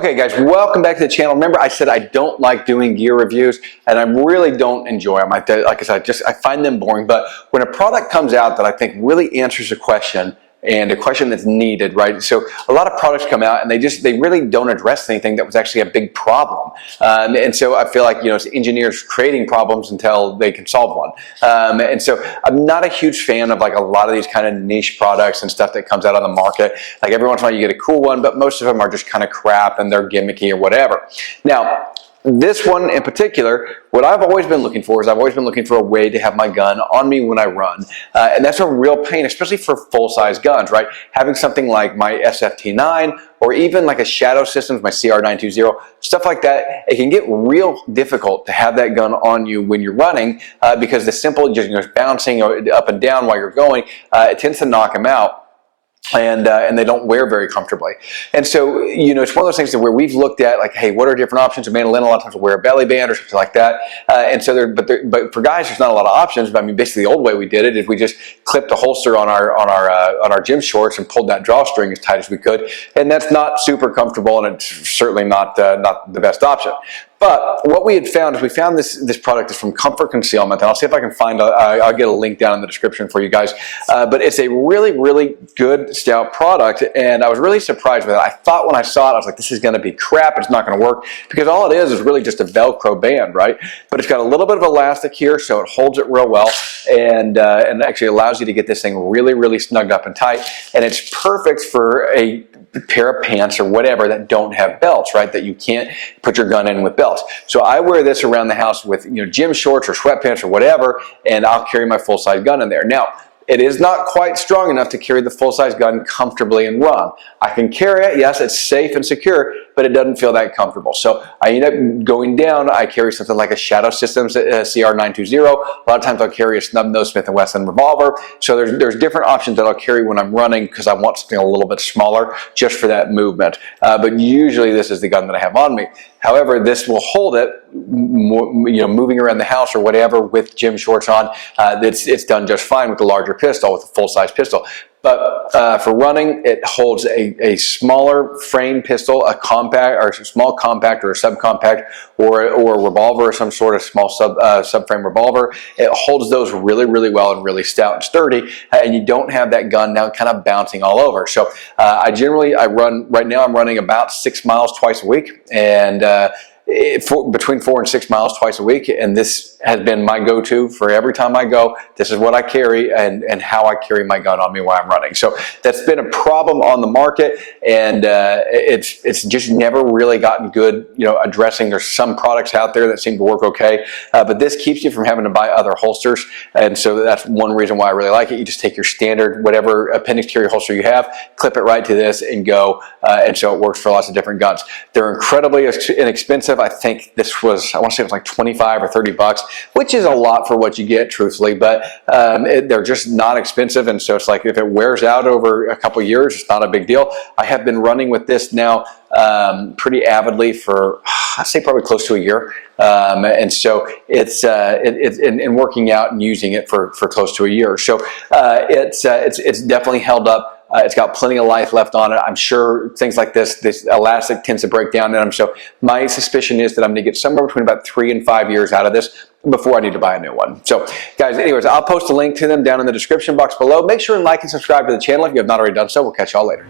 Okay guys, welcome back to the channel. Remember I said I don't like doing gear reviews, and I really don't enjoy them. Like I said, I find them boring, but when a product comes out that I think really answers a question, and a question that's needed, right? So a lot of products come out and they really don't address anything that was actually a big problem. And so I feel like, it's engineers creating problems until they can solve one. And so I'm not a huge fan of like a lot of these kind of niche products and stuff that comes out on the market. Like every once in a while you get a cool one, but most of them are just kind of crap and they're gimmicky or whatever. Now, this one in particular, what I've always been looking for is I've always been looking for a way to have my gun on me when I run. And that's a real pain, especially for full-size guns, right? Having something like my SFT9 or even like a Shadow Systems, my CR920, stuff like that, it can get real difficult to have that gun on you when you're running because the simple just bouncing up and down while you're going, it tends to knock them out. And they don't wear very comfortably. And so, it's one of those things where we've looked at like, hey, what are different options? And Mandolin a lot of times will wear a belly band or something like that. And so but for guys, there's not a lot of options. I mean, basically the old way we did it is we just clipped a holster on our gym shorts and pulled that drawstring as tight as we could. And that's not super comfortable, and it's certainly not the best option. But what we had found is we found this product is from Comfort Concealment, and I'll see if I can find, I'll get a link down in the description for you guys. But it's a really, really good, stout product, and I was really surprised with it. I thought when I saw it, I was like, this is going to be crap, it's not going to work, because all it is really just a Velcro band, right? But it's got a little bit of elastic here, so it holds it real well, and actually allows you to get this thing really, really snugged up and tight, and it's perfect for a pair of pants or whatever that don't have belts, right? That you can't put your gun in with belts. So I wear this around the house with gym shorts or sweatpants or whatever, and I'll carry my full-size gun in there. Now, it is not quite strong enough to carry the full-size gun comfortably and run. I can carry it, yes, it's safe and secure, but it doesn't feel that comfortable. So I end up going down, I carry something like a Shadow Systems CR920. A lot of times I'll carry a snub-nose Smith & Wesson revolver. So there's different options that I'll carry when I'm running because I want something a little bit smaller just for that movement. But usually this is the gun that I have on me. However, this will hold it, moving around the house or whatever with gym shorts on. It's done just fine with the larger pistol, with a full-size pistol. But for running, it holds a smaller frame pistol, a compact or a small compact or a subcompact or a revolver or some sort of small subframe revolver. It holds those really, really well and really stout and sturdy, and you don't have that gun now kind of bouncing all over. So I run, right now I'm running about 6 miles twice a week, and between 4 and 6 miles twice a week, and this has been my go-to for every time I go. This is what I carry and how I carry my gun on me while I'm running. So that's been a problem on the market, and it's just never really gotten good, addressing. There's some products out there that seem to work okay, but this keeps you from having to buy other holsters, and so that's one reason why I really like it. You just take your standard, whatever appendix carry holster you have, clip it right to this and go, and so it works for lots of different guns. They're incredibly inexpensive. I think this was, I want to say it was like 25 or 30 bucks, which is a lot for what you get, truthfully, but they're just not expensive, and so it's like if it wears out over a couple years, it's not a big deal. I have been running with this now pretty avidly for, I'd say probably close to a year, and so it's in working out and using it for close to a year. So it's definitely held up. It's got plenty of life left on it. I'm sure things like this elastic tends to break down in them. So my suspicion is that I'm going to get somewhere between about 3 and 5 years out of this before I need to buy a new one. So guys, anyways, I'll post a link to them down in the description box below. Make sure and like and subscribe to the channel if you have not already done so. We'll catch y'all later.